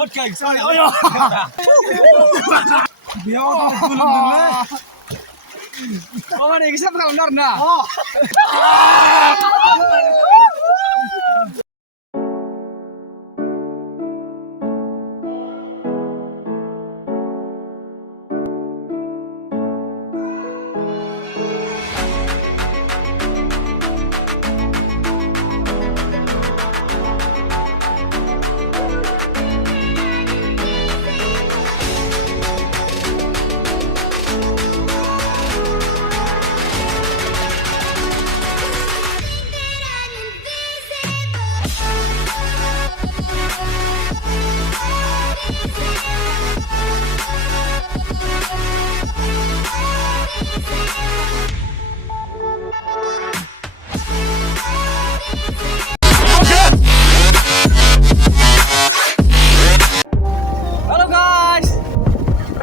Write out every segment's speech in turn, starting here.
Oke, sorry. Dia belum dengar. Oh, mana bisa benar nah? Halo guys,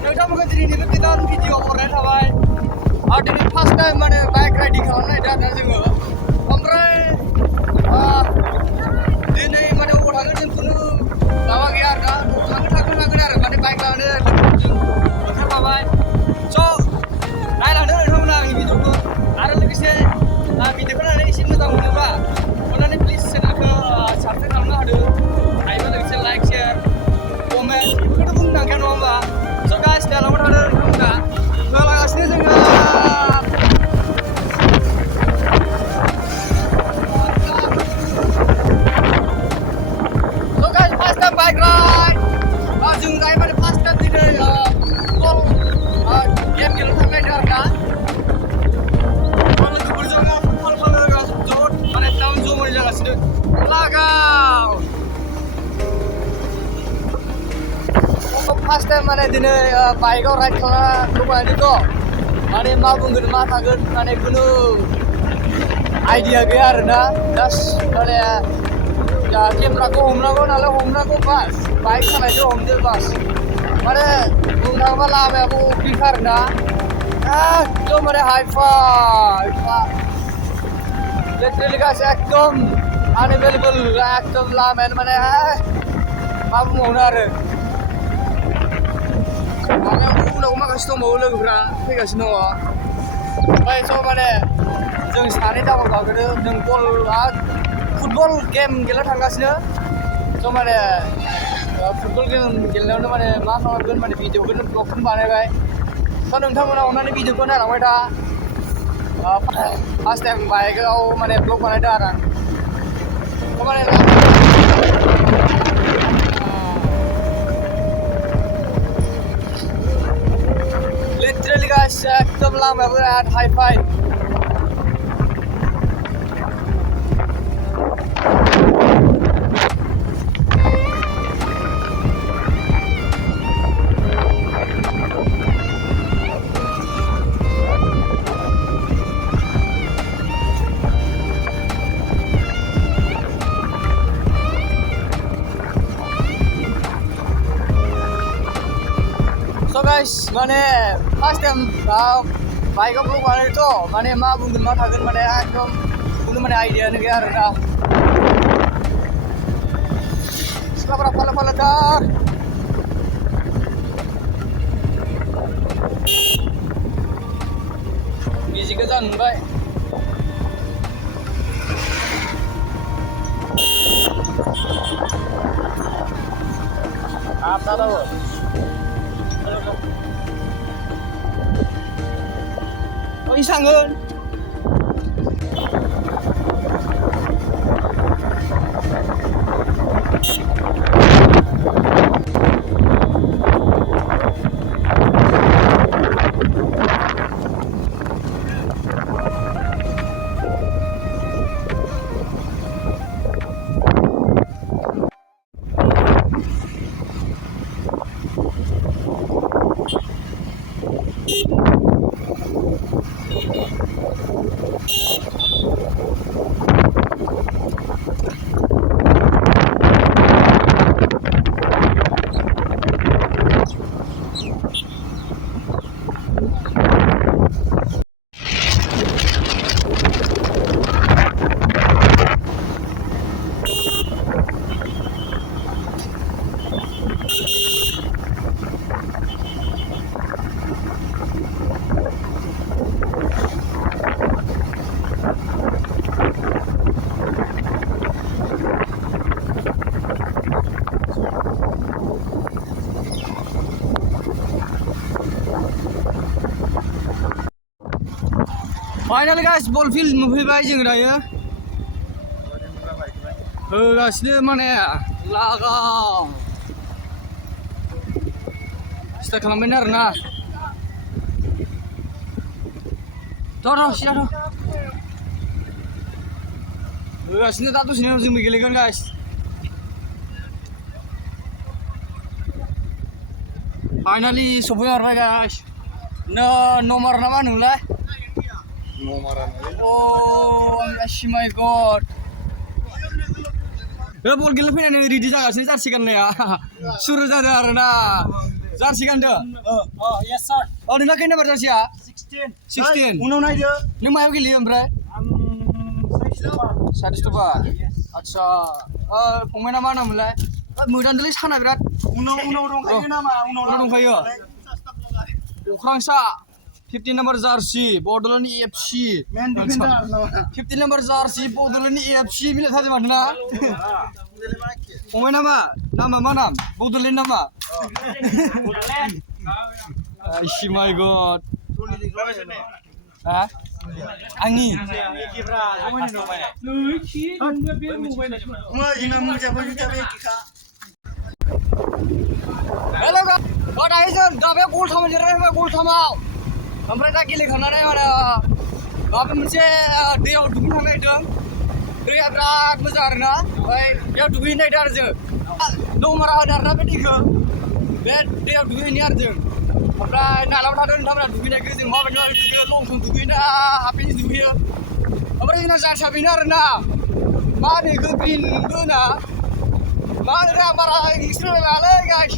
नोंथांमोनखौ दिनैनि गोदान video हरनाय थाबाय आरो दिनै फार्स्ट टाइम माने बाइक राइडिं खालामनाय जादों जोङो ओमफ्राय दिनै माने अबाव थांगोन जों खुनु माबा गैया आरो ना थांगोन आरो माने बाइक लानानै जों ओंखारलाबाय स' नायलांदो नोंथांमोना आंनि भिडिअखौ आरो लोगोसे भिडिअखौ नायनानै एसे मोजां मोनोब्ला अन्नानै प्लिज चेनेलखौ साबस्क्राइब खालामनो होदो हायोबा लोगोसे लाइक शेयार कमेन्ट बेफोरखौथ' बुंनो नांखाया नङा होमबा स' गाइस दालांबाय थादो नोंथांमोना होलागासिनो जोङो स' guys first time bike ride जों दायो माने फार्स्ट टाइम दिनै फुटबल गेम गेलेनो थांनायदों आरो ना लोगोफोरजों फुटबल जोबोद माने टाउन जमानि जागासिनो लागाव फार्स्ट टाइम माने दिनै बाइकआव राइड खालामदों माने मा बुंगोन मा थागोन माने खुनु आइडिया गैया आरो ना जास्ट माने केमेराखौ हमनांगौ नालाय हमनांगौ बास बाइक सालायदो हमदो बास माने बुंनो थाङोबा लामायाबो अख्रिखा आरो ना एकदम माने हाइफाइ लिटारेलि गासै एकदम आनएभेलेबल एकदम लामायानो माने मा बुंबावनो आरो उनाव माखासे दंबावो लोगोफ्रा फैगासिनो दङ ओमफ्राय स' माने जों सानै दाबल गाखोदो जों फुटबल गेम गेलेनो थांगासिनो स' माने फुटबल गेम गेलेनायावनो माने मा खालामगोन माने भिडिअखौनो ब्लगखौनो बानायबाय स' नोंथांमोना अननानै भिडिअखौ नायलांबाय था फार्स्ट टाइम बाइकआव माने ब्लग बानायदों आरो स' माने लिटारेलि गाइस एकदम लामायाबो बिराद हाइफाइ So guys, माने फार्स्ट टाइम बाइकआव ब्लग बानायदोंथ' माने मा बुंगोन मा थागोन माने एकदम खुनु माने आइडियानो गैया आरो ना सिख्लाफोरा फाला फालाथार मिउजिकखौ जानो मोनबाय apa tau oh isangun Finally guys, ball field मोनफैबाय जों दायो होगासिनो माने लागाम स्टार्ट खालामबाय आरोना थ' सिदा थ' होगासिनो दा दसेनो जोंबो गेलेगोन गाइस फाइनालि सफैबाय गाइस नमार ना मा होनोमोनलाय Oh my god bol गेले फैनानै रेडि जागासिनो जार्सि गाननाया सुरु जादों आरोना जार्सि गानदो yes sir नोंना खै नाम्बार जार्सिया 16 उनाव नायदो नों मायाव गेलेयो ओमफ्राय 30 आच्छा फंबायना मा नाममोनलाय मोदानदोलै साना बिराद उनाव दंखायो नामा उनाव दंखायो अख्रांसा 15 number jersey Bordolani AFC man defender 15 number jersey Bordolani AFC मिले था जमा ना फंबाय नामा मा नाम बडलेण्ड नामा इसी माय गॉड आंनि हेलो गाइस दा बे गल थाम जिरायबाय गल थामाव ओमफ्राय दा गेलेखांनानै माने माबा मोनसे दैयाव दुगैनो थांनो नागिरदों दैया बिराद मोजां आरोना ओमफ्राय बेयाव दुगैनो नागिरदों आरो जों दमारा होदों आरोना बे दैखौ बे दैयाव दुगैहैनो आरो जों ओमफ्राय नालाव थादों नोंथांमोना दुगैनायखौ जों माबायदि दुगैयो लंथं दुगैयोना हाफेन दुगैयो ओमफ्राय जोंना जार्सिया बेनो आरोना मा होनो बेखौ ग्रिनबो होना मा होनो आं बारा एक्सप्लेन रोङालै गाइस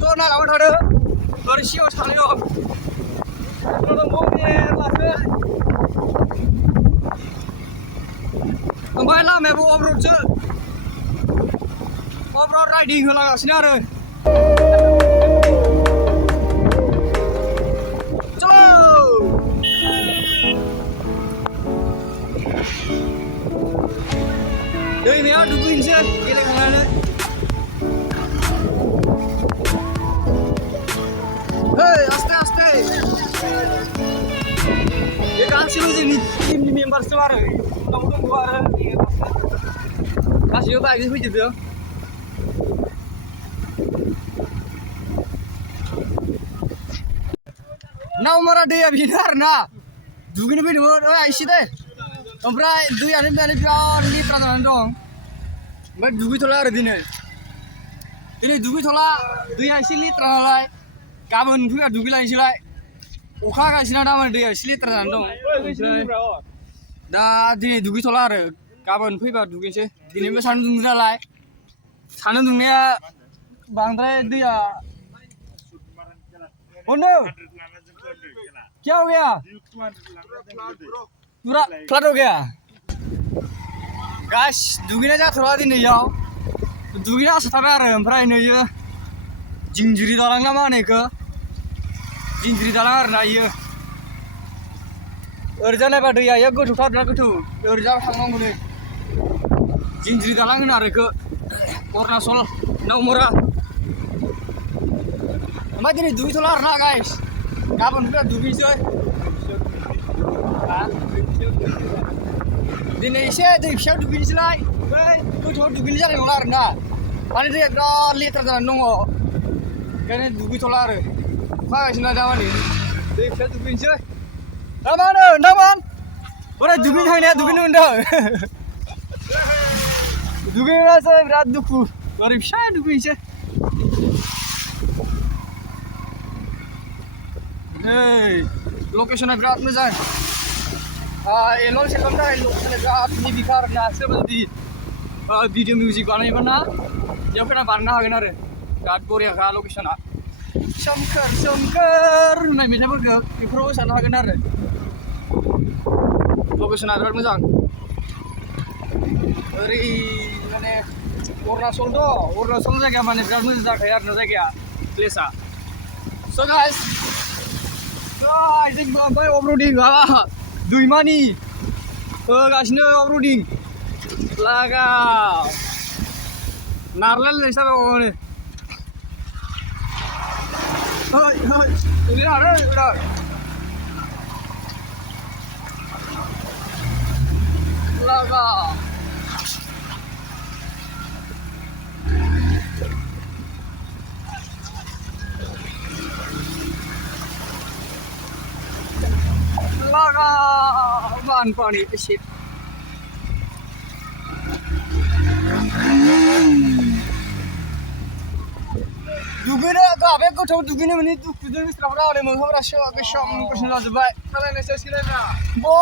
थ' नालाव थादों ओरै सिगाङाव सालायाव ओमफ्राय लामायाबो अफर'डसो अफर'ड राइडिं होलांगासिनो आरो दैमायाव दुगैनोसै गेलेखांनानै आस्ते आस्ते ये गासिबो जोंनि टीमनि मेम्बार्स दं आरो दंबावो आरो गासिबो बाइकजों फैजोबदों नावमारा दैया बेनो आरोना दुगैनो फैदोंमोन आइसि दे ओमफ्राय दैयानो बिराद लेथ्रा जानानै दं ओमफ्राय दुगैथ'ला आरो दिनै दुगैथ'ला दैया एसे लेथ्रा नालाय गाबोन फैबा दुगैलायनोसैलाय अखा हागासिनो दामानि दैया एसे लेथ्रा जानानै दं दा दिनै दुगैथ'ला आरो गाबोन फैबा दुगैनोसै दिनैबो सान्दुं दुंदों नालाय सान्दुं दुंनाया बांद्राय दैया क्या हो गया पूरा फ्लड हो गया गाइस दुगैनाय जाथ'ला दिनैयाव दुगैनो आसा थाबाय आरो ओमफ्राय नैयो जिंजिरि दालां ना मा होनो बेखौ जिंजिरि दालां आरोना इयो ओरैजा नायबा दैया इयो गोथौथार बिराद गोथौ ओरैजा थांनांगौ नै जिंजिरि दालां होनो आरो बेखौ अरुणाचल नावमरा ओमफ्राय दिनै दुगैथ'ला आरोना गाइस गाबोन फैबा दुगैनोसै दिनै एसे दै फिसायाव दुगैनोसैलाय बै गोथौआव दुगैनो जानाय नंला आरोना माने दैया बिराद लेथ्रा जानानै दङ ओंखायनो दुगैथ'ला आरो अखा हागासिनो दामानि दै फिसायाव दुगैनोसै मा होनो नोंथांमोन बोरै दुगैनो थांनाया दुगैनो मोनदों दुगैनोसै बिराद दुखु ओरै फिसा दुगैनोसै लकेसना बिराद मोजां एल'न सेल'नि थाखाय लकेसना बिराद निबिखा आरोना सोरबा जुदि भिडिअ मिउजिक बानायोबा ना बेयाव फैना बानायनो हागोन आरो बिराद बरियाखा लकेसना सोमखोर सोमखोर होननाय मेथाइफोरखौ बेफोराव मोसानो हागोन आरो लकेसना बिराद मोजां ओरै माने अरुणाचल जायगाया माने बिराद मोजां जाखायो आरोना जायगाया प्लेसआ स' गाइस जों ओमफ्राय अफर'डिं माबा दैमानि होगासिनो अफर'डिं लागा नारलायलायनायसो जाबाय Laga. Laga. Ban pani pesit. Dugina gabe gothau dugina mani dugdul bistrafra ore moghra sho gesham kushin laजबाय खालायनो सेसकिलायना बो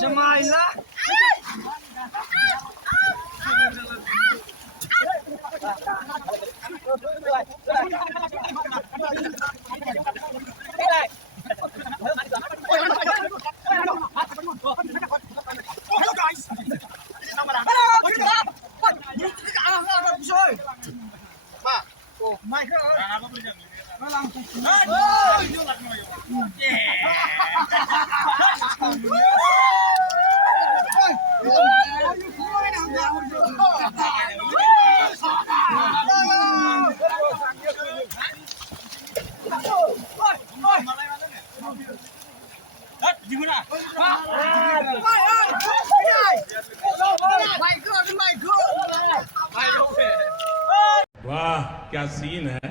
Jamaila वाह क्या सीन है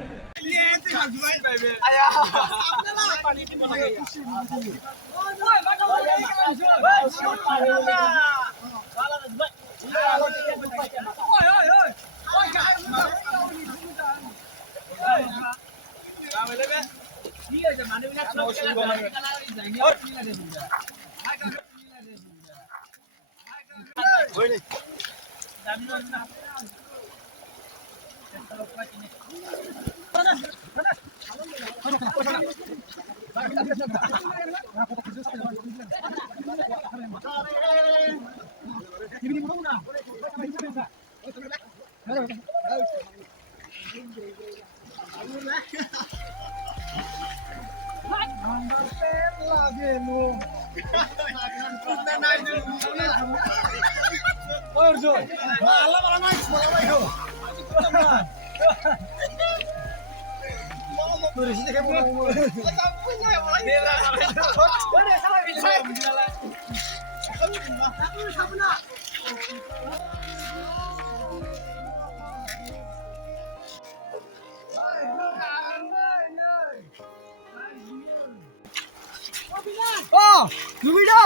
Oh, Lubida.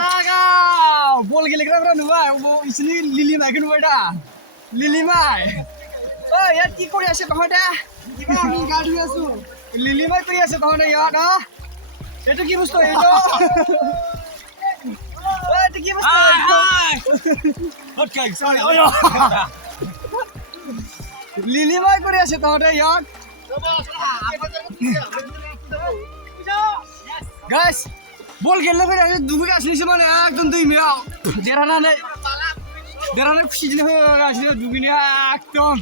Laga. Bol gelegara nubai. Wo isini Lili Mai nubai da. Lili Mai. Oh, ya ki kori ase tahode. Kiba ami gadi asu. Lili Mai kori ase tahode ya da. Eto ki bostu eto? Oh, eto ki bostu eto? Okay, sorry. Oyo. Lili Mai kori ase tahode ya. Guys, bol gello fere dugu asli se mane ekdom 2 minute derane খুশি দিনে হয়ে আসলে দুগি নিয়ে একদম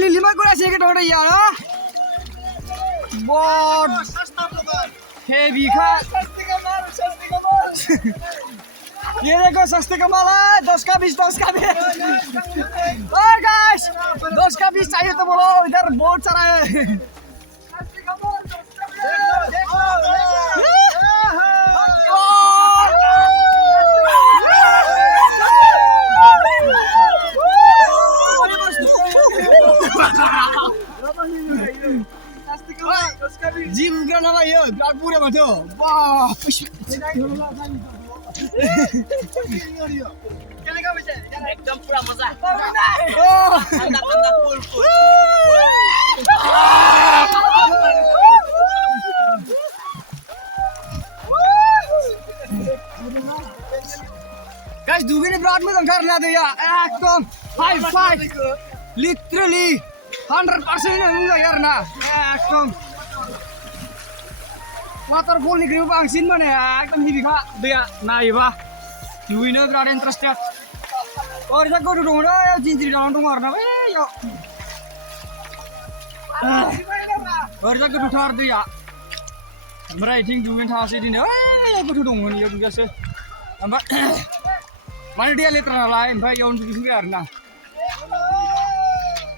লিলিমা করে আছে এটা ওটা ইয়ার বড় হেভি খা ये देखो सस्ते का माल है 10 का 20 10 का 20 ओए गाइस 10 का 20 चाहिए तो बोलो इधर बहुत सारा है सस्ते का माल देखो दुगैना नामा यो बिराद बुरे माथो वाह केनेका भइछ एकदम पुरा मजा ठन्डा ठन्डा फुल फुल गाइस दुगैनो बिराद मोजां खारना दैया एकदम फाइभ लिटारेलि 100% मोजां आरोना एकदम वाटारफलनिख्रुइबो बांसिन माने एकदम हेभिखा दैया नायोबा दुगैनो बिराद इन्टारेस्टेड ओरैजा गोथौ दङ दै जिन्ज्रि दालां दङ आरोना बैयाव ओरैजा गोथौथार दैया ओमफ्राय इथिं दुगैनो थाङासै दिनै ओइ गोथौ दंमोन इयाव दुगैयासै ओमफ्राय माने दैया लेथ्रा नालाय ओमफ्राय इयावनो दुगैफैबाय आरोना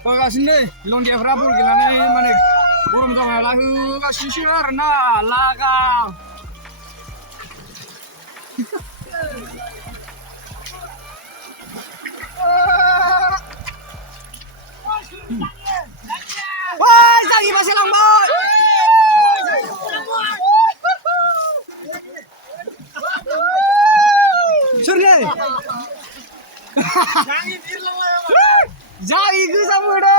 होगासिनो दै लन्डियाफ्रा बल गेलेनानै माने गरम जाबाय नालाय होगासिनोसो आरोना लागाम जागि बासे लांबाय सोरलै जागि गोजा मोनो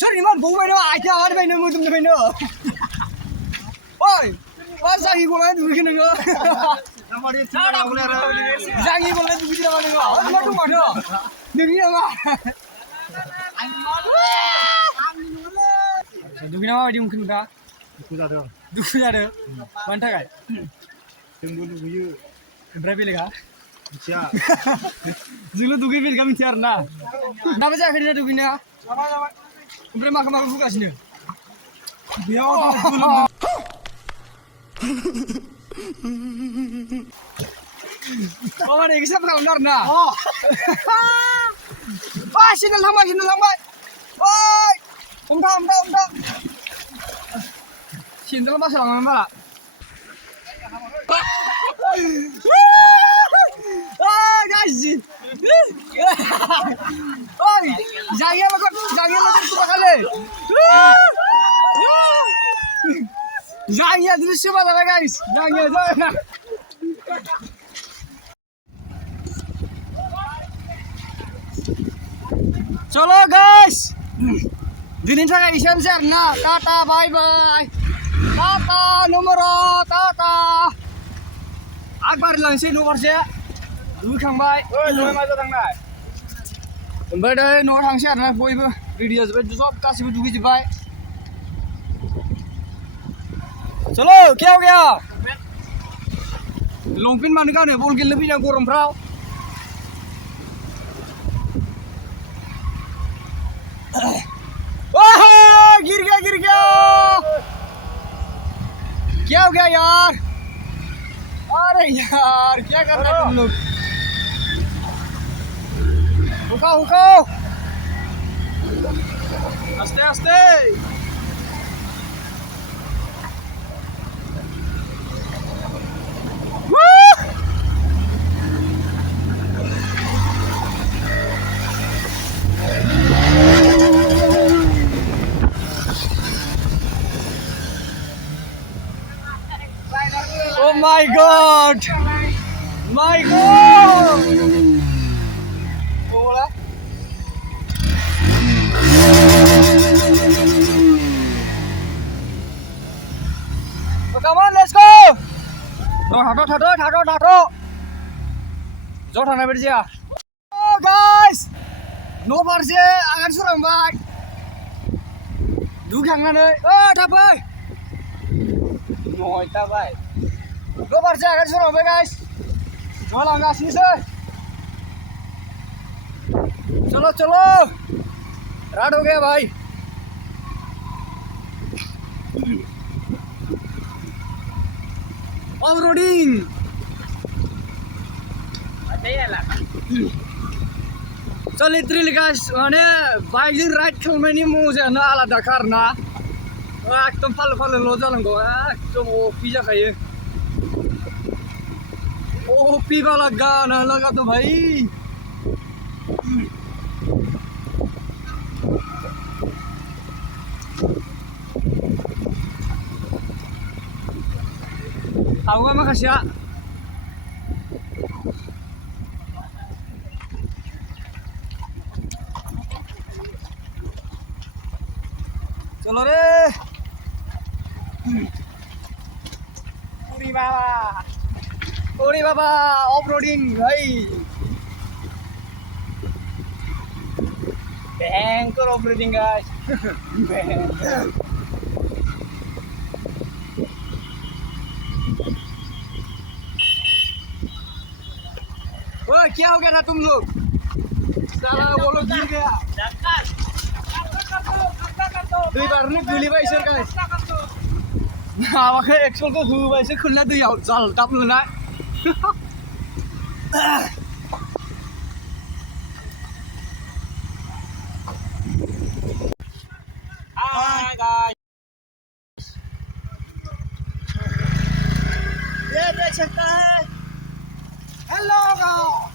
सोर इमान बौबायनो आथिं आगारबायनो मोदोमनिफ्रायनो ओइ मा जागि गलाय दुगैखो नोङो जागि गलाय दुगैदो नामा नोङो मा दं माथो नोंनि नामा दुगैना माबायदि मोनखो नोंथाङा दुखु जादों मानि थाखाय जोंबो दुगैयो ओमफ्राय बेलेगा मिथिया जोंल' दुगै बेलेगा मिथिया आरोना दाबो जायाखै ना दुगैनाया ओमफ्राय माखौ बुगासिनो बेयाव माने एसे खालामदों आरोना सिगनेल थांबाय ओइ हमथा सेन्देल बासा लांनानै माला गाज्रि ओइ जागिया लोगोर तुरा खाले जागिया दृश्य बाजाबाय गाइस जागिया जाना चलो गाइस दिनैनि थाखाय एसेनोसै आरोना tata bye bye Tata Namra Tata आग बारिलांसै न' फारसे दुगैखांबाय माजा थांनाय ओमफ्राय दा न'आव थांसै आरोना बयबो रेडि जाजोब्बाय सब गासिबो दुगैजोब्बाय चलो क्या हो गया लंपेन्ट मानो गानो बल गेलेनो फैनाय गरमफ्राव गिर गया क्या हो गया यार अरे यार क्या कर रहे हो तुम लोग रुको आस्ते Oh my God! Bola. Come on, let's go! Tato. Jauh थांनाय बायदि जाया. Oh guys! न' फारसे आगान सुरलांबाय. दुगैखांनानै थाब फै. नयताबाय न' फारसे आगान सुरलांबाय guys. जालांगासिनोसै. चलो रात हो गया भाई ऑफ रोडिंग चल लिटरेली गाइस माने बाइकजों राइड खालामनायनि मजायानो आलादाखा आरोना एकदम फालो जानांगौ एकदम अफि जाखायो ओपी वाला गाना लगा तो भाई Tahu nggak makasih ya. Chalo re. Uri baba, off-roading, hai. Bangkor off-roading guys. ओए क्या हो गया था तुम लोग? साला वो लोग गिर गया। दुई बार नु गुली भाई सर का। आवाखे एक्सल को हु भाई से खुलना दुई आउट चल टप लुना। Hi guys. ये देख सकता है। Hello guys.